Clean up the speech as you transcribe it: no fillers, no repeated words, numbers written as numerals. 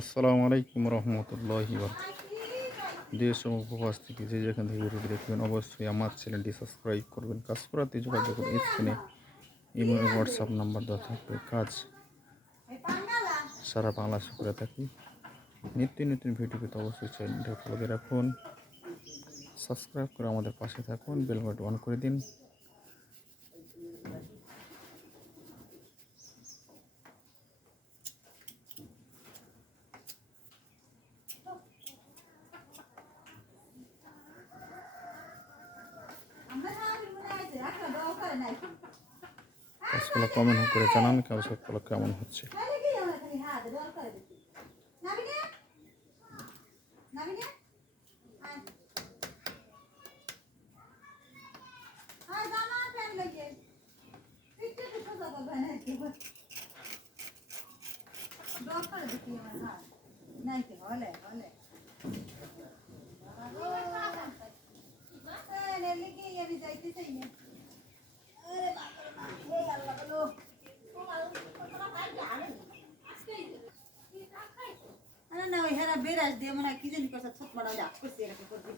আসসালামু আলাইকুম রহমতুল্লাহি দেশ ও উপবাস থেকে যে যেখান থেকে ভিডিওটি দেখবেন অবশ্যই আমার চ্যানেলটি সাবস্ক্রাইব করবেন। কাজ করাতে যোগাযোগ করুন। স্ক্রিনে ইমো হোয়াটসঅ্যাপ নাম্বার দেওয়া থাকবে। কাজ সারা বাংলাদেশে করে থাকি। নিত্য নতুন ভিডিও পেতে অবশ্যই চ্যানেলটি ফলো দিয়ে রাখুন, সাবস্ক্রাইব করে আমাদের পাশে থাকুন, বেল বাটন অন করে দিন। কাজগুলো কমেন্ট করে জানান কাজগুলো কেমন হচ্ছে। না ওই হেরা বেরাস দিয়ে মনে হয় কি জানি কথা ছোট বড় করছি এরকম করবি